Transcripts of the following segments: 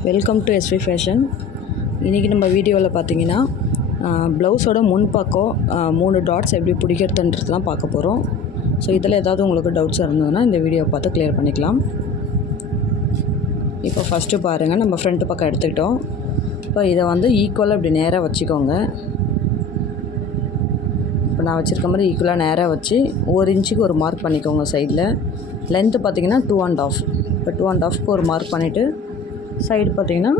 Welcome to SV fashion. இன்றைக்கி நம்ம வீடியோவில் பார்த்தீங்கன்னா ப்ளவுஸோட முன்பக்கம் 3 டாட்ஸ் எப்படி பிடிக்கிறதுன்றதுலாம் பார்க்க போகிறோம். ஸோ இதில் ஏதாவது உங்களுக்கு டவுட்ஸ் இருந்ததுன்னா இந்த வீடியோவை பார்த்து கிளியர் பண்ணிக்கலாம். இப்போ ஃபஸ்ட்டு பாருங்கள், நம்ம ஃப்ரண்ட் பக்கம் எடுத்துக்கிட்டோம். இப்போ இதை வந்து ஈக்குவலாக இப்படி நேராக வச்சுக்கோங்க. இப்போ நான் வச்சுருக்க மாதிரி ஈக்குவலாக நேராக வச்சு 1 இன்ச்சுக்கு ஒரு மார்க் பண்ணிக்கோங்க. சைடில் லென்த்து பார்த்திங்கன்னா 2.5. இப்போ 2.5க்கு ஒரு மார்க் பண்ணிவிட்டு சைடு பார்த்திங்கன்னா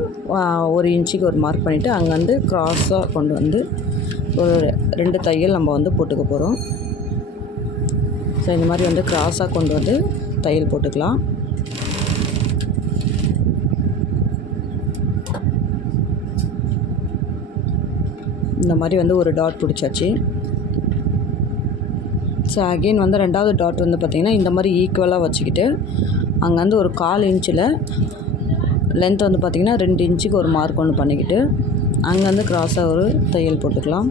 1 இன்ச்சுக்கு ஒரு மார்க் பண்ணிவிட்டு அங்கே வந்து க்ராஸாக கொண்டு வந்து ஒரு 2 தையல் நம்ம வந்து போட்டுக்க போகிறோம். ஸோ இந்த மாதிரி வந்து க்ராஸாக கொண்டு வந்து தையல் போட்டுக்கலாம். இந்த மாதிரி வந்து ஒரு டாட் பிடிச்சாச்சு. ஸோ அகெயின் வந்து 2வது டாட் வந்து பார்த்திங்கன்னா இந்த மாதிரி ஈக்குவலாக வச்சுக்கிட்டு அங்கே வந்து ஒரு 1/4 இன்ச்சில் லென்த் வந்து பார்த்திங்கன்னா 2 இன்ச்சுக்கு ஒரு மார்க் ஒன்று பண்ணிக்கிட்டு அங்கே வந்து க்ராஸாக ஒரு தையல் போட்டுக்கலாம்.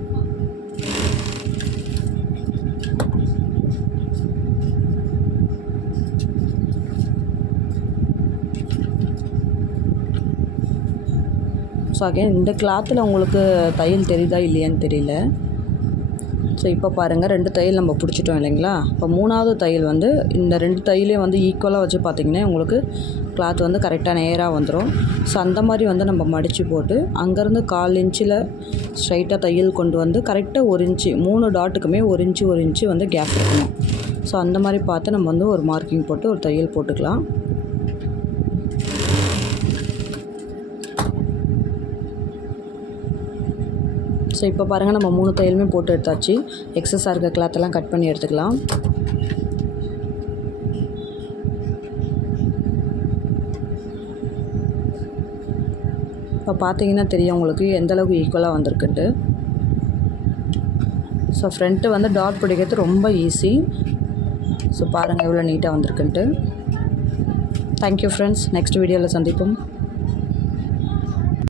ஸோ அகெயின் இந்த கிளாத்தில் உங்களுக்கு தையல் தெரியுதா இல்லையான்னு தெரியல. ஸோ இப்போ பாருங்கள், 2 தையல் நம்ம பிடிச்சிட்டோம் இல்லைங்களா. இப்போ 3வது தையல் வந்து இந்த 2 தையலையும் வந்து ஈக்குவலாக வச்சு பார்த்திங்கன்னா உங்களுக்கு கிளாத் வந்து கரெக்டாக நேராக வந்துடும். ஸோ அந்த மாதிரி வந்து நம்ம மடித்து போட்டு அங்கேருந்து 1/4 இன்ச்சில் ஸ்ட்ரைட்டாக தையல் கொண்டு வந்து கரெக்டாக 1 இன்ச்சு 3 டாட்டுக்குமே 1 இன்ச்சு வந்து கேப் இருக்கணும். ஸோ அந்த மாதிரி பார்த்து நம்ம வந்து ஒரு மார்க்கிங் போட்டு ஒரு தையல் போட்டுக்கலாம். ஸோ இப்போ பாருங்கள், நம்ம 3 தையலுமே போட்டு எடுத்தாச்சு. எக்ஸஸாக இருக்க கிளாத்தெல்லாம் கட் பண்ணி எடுத்துக்கலாம். இப்போ பார்த்தீங்கன்னா தெரியும் உங்களுக்கு எந்தளவுக்கு ஈக்குவலாக வந்திருக்குன்ட்டு. ஸோ ஃப்ரண்ட்டு வந்து டாட் பிடிக்கிறது ரொம்ப ஈஸி. ஸோ பாருங்கள் எவ்வளோ நீட்டாக வந்திருக்குன்ட்டு. Thank you friends. நெக்ஸ்ட் வீடியோவில் சந்திப்போம்.